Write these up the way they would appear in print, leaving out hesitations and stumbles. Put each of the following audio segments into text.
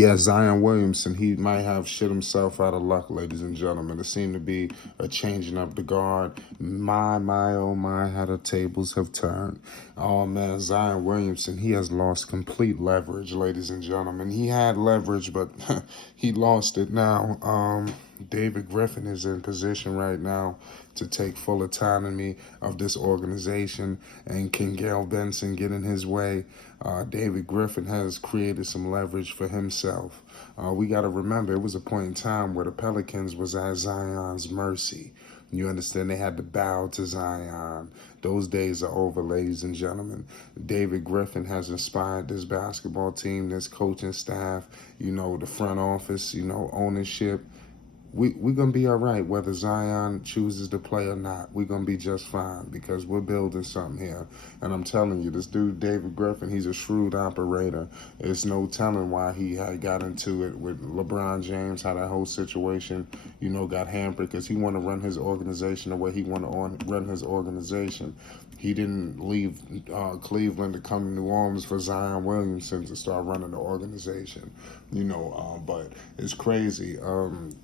Yeah, Zion Williamson, he might have shit himself out of luck, ladies and gentlemen. It seemed to be a changing of the guard. My, oh my, how the tables have turned. Oh man, Zion Williamson, he has lost complete leverage, ladies and gentlemen. He had leverage, but he lost it now. David Griffin is in position right now to take full autonomy of this organization. And can Gail Benson get in his way? David Griffin has created some leverage for himself. We got to remember, it was a point in time where the Pelicans was at Zion's mercy. You understand? They had to bow to Zion. Those days are over, ladies and gentlemen. David Griffin has inspired this basketball team, this coaching staff, the front office, ownership. We're going to be all right whether Zion chooses to play or not. We're going to be just fine because we're building something here. And I'm telling you, this dude, David Griffin, he's a shrewd operator. There's no telling why he had got into it with LeBron James, how that whole situation, got hampered because he wanted to run his organization the way he wanted to run his organization. He didn't leave Cleveland to come to New Orleans for Zion Williamson to start running the organization, but it's crazy.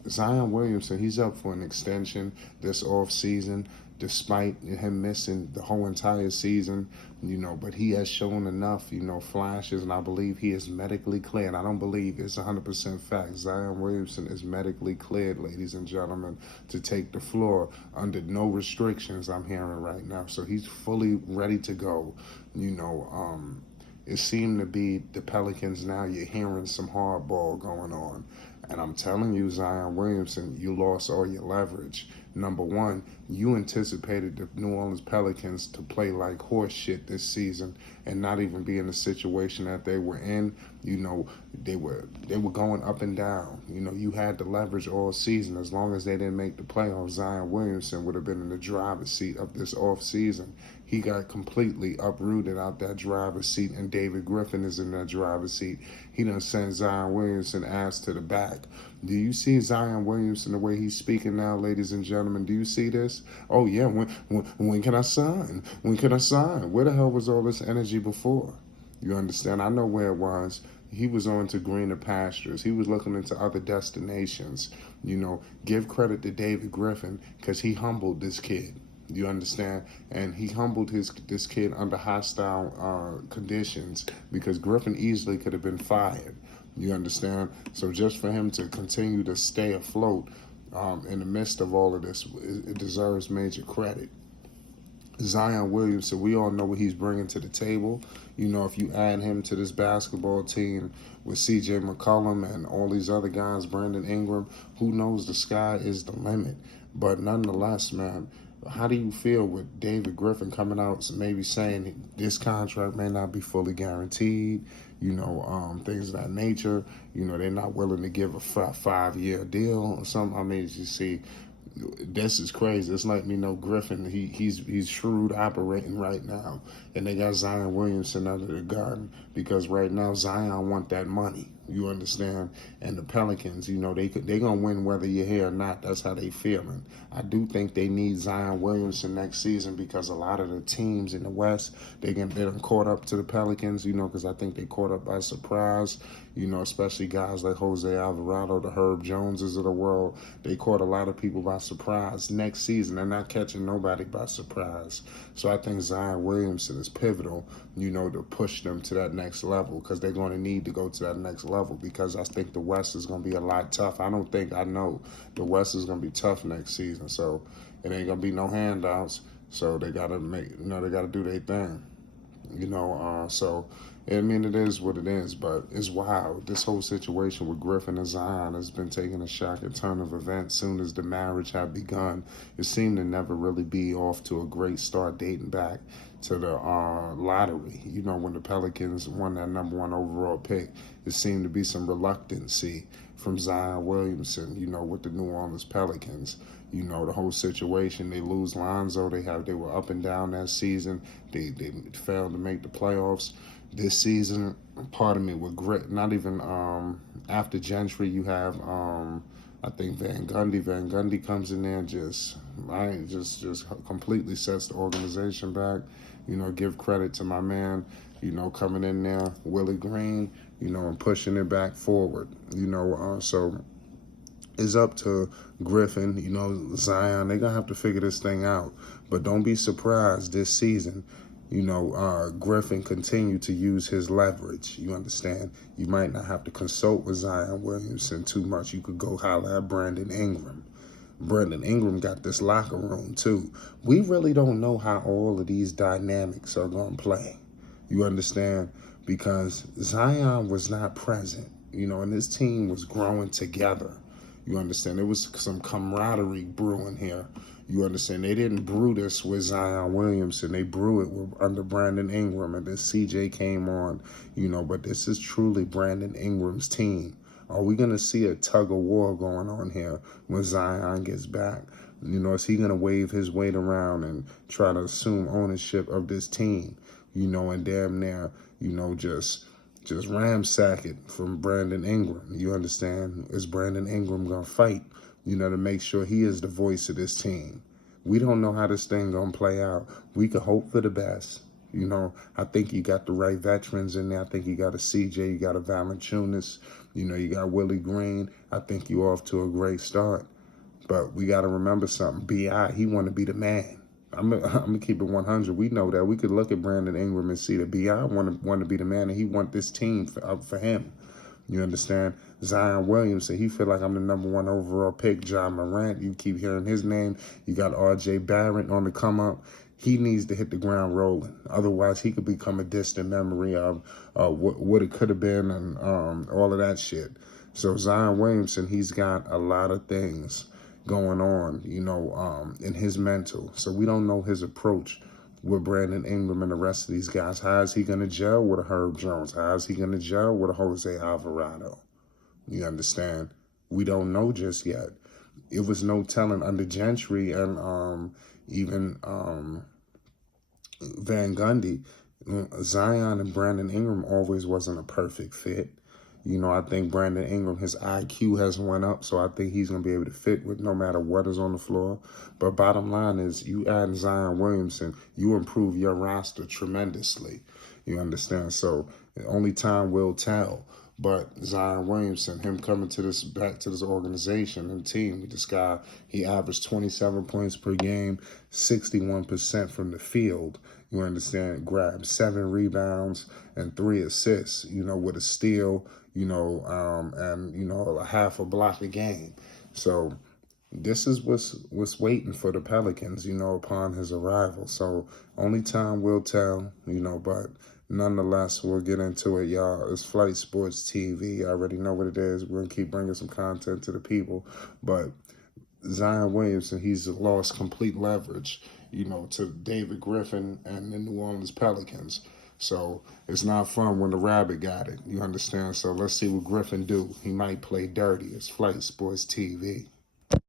Zion Williamson, he's up for an extension this off season, despite him missing the whole entire season, but he has shown enough, flashes, and I believe he is medically cleared. I don't believe it's 100% fact. Zion Williamson is medically cleared, ladies and gentlemen, to take the floor under no restrictions I'm hearing right now. So he's fully ready to go, It seemed to be the Pelicans now, you're hearing some hardball going on. And I'm telling you, Zion Williamson, you lost all your leverage. Number one, you anticipated the New Orleans Pelicans to play like horse shit this season and not even be in the situation that they were in. They were going up and down. You had the leverage all season. As long as they didn't make the playoffs, Zion Williamson would have been in the driver's seat of this off season. He got completely uprooted out that driver's seat, and David Griffin is in that driver's seat. He done sent Zion Williamson ass to the back. Do you see Zion Williamson the way he's speaking now, ladies and gentlemen? Do you see this? Oh yeah, when can I sign? When can I sign? Where the hell was all this energy before? You understand? I know where it was. He was on to greener pastures. He was looking into other destinations. Give credit to David Griffin because he humbled this kid. You understand? And he humbled this kid under hostile conditions because Griffin easily could have been fired. You understand? So just for him to continue to stay afloat in the midst of all of this, it deserves major credit. Zion Williamson, we all know what he's bringing to the table. If you add him to this basketball team with C.J. McCollum and all these other guys, Brandon Ingram, who knows, the sky is the limit. But nonetheless, man, how do you feel with David Griffin coming out maybe saying this contract may not be fully guaranteed, things of that nature, they're not willing to give a 5-year deal or something? I mean, you see, this is crazy. It's like Griffin. He's shrewd operating right now, and they got Zion Williamson under the gun because right now Zion want that money. You understand? And the Pelicans, they gonna win whether you're here or not. That's how they feeling. I do think they need Zion Williamson next season because a lot of the teams in the West they're caught up to the Pelicans. Because I think they caught up by surprise. Especially guys like Jose Alvarado, the Herb Joneses of the world. They caught a lot of people by surprise. Next season, they're not catching nobody by surprise. So I think Zion Williamson is pivotal, to push them to that next level because they're going to need to go to that next level because I think the West is going to be a lot tough. I know the West is going to be tough next season. So it ain't going to be no handouts. So they got to they got to do their thing. So I mean, it is what it is, but it's wild. This whole situation with Griffin and Zion has been taking a shocking turn of events. Soon as the marriage had begun, it seemed to never really be off to a great start, dating back to the lottery. When the Pelicans won that number 1 overall pick, it seemed to be some reluctancy from Zion Williamson, with the New Orleans Pelicans. The whole situation, they lose Lonzo, they were up and down that season. They failed to make the playoffs. This season, pardon me, with not even after Gentry, you have I think Van Gundy. Van Gundy comes in there and just completely sets the organization back. Give credit to my man coming in there, Willie Green, and pushing it back forward. So it's up to Griffin, Zion. They're going to have to figure this thing out. But don't be surprised this season, Griffin continue to use his leverage. You understand? You might not have to consult with Zion Williamson too much. You could go holler at Brandon Ingram. Brandon Ingram got this locker room too. We really don't know how all of these dynamics are going to play. You understand? Because Zion was not present, and this team was growing together. You understand? There was some camaraderie brewing here. You understand? They didn't brew this with Zion Williamson. They brew it under Brandon Ingram, and then CJ came on, but this is truly Brandon Ingram's team. Are we going to see a tug of war going on here when Zion gets back? Is he going to wave his weight around and try to assume ownership of this team, and damn near, just ramsack it from Brandon Ingram? You understand? Is Brandon Ingram going to fight, to make sure he is the voice of this team? We don't know how this thing going to play out. We could hope for the best. I think you got the right veterans in there. I think you got a CJ, you got a Valanciunas, you got Willie Green. I think you off to a great start. But we got to remember something. B.I., he want to be the man. I'm gonna keep it 100. We know that. We could look at Brandon Ingram and see that B.I. want to be the man, and he want this team for him. You understand? Zion Williamson, he feel like I'm the number 1 overall pick. John Morant, you keep hearing his name. You got R.J. Barrett on the come up. He needs to hit the ground rolling. Otherwise, he could become a distant memory of what it could have been and all of that shit. So Zion Williamson, he's got a lot of things going on, in his mental. So we don't know his approach with Brandon Ingram and the rest of these guys. How is he going to gel with a Herb Jones? How is he going to gel with a Jose Alvarado? You understand? We don't know just yet. It was no telling under Gentry and even Van Gundy. Zion and Brandon Ingram always wasn't a perfect fit. I think Brandon Ingram, his IQ has went up, so I think he's going to be able to fit with no matter what is on the floor. But bottom line is, you add Zion Williamson, you improve your roster tremendously. You understand? So only time will tell. But Zion Williamson, him coming back to this organization and team, this guy, he averaged 27 points per game, 61% from the field. You understand? Grabbed 7 rebounds and 3 assists, with a steal, and, a half a block a game. So this is what's waiting for the Pelicans, upon his arrival. So only time will tell, but nonetheless, we'll get into it, y'all. It's Flight Sports TV. I already know what it is. We're going to keep bringing some content to the people. But Zion Williamson, he's lost complete leverage, to David Griffin and the New Orleans Pelicans. So it's not fun when the rabbit got it. You understand? So let's see what Griffin do. He might play dirty. It's Flight Sports TV.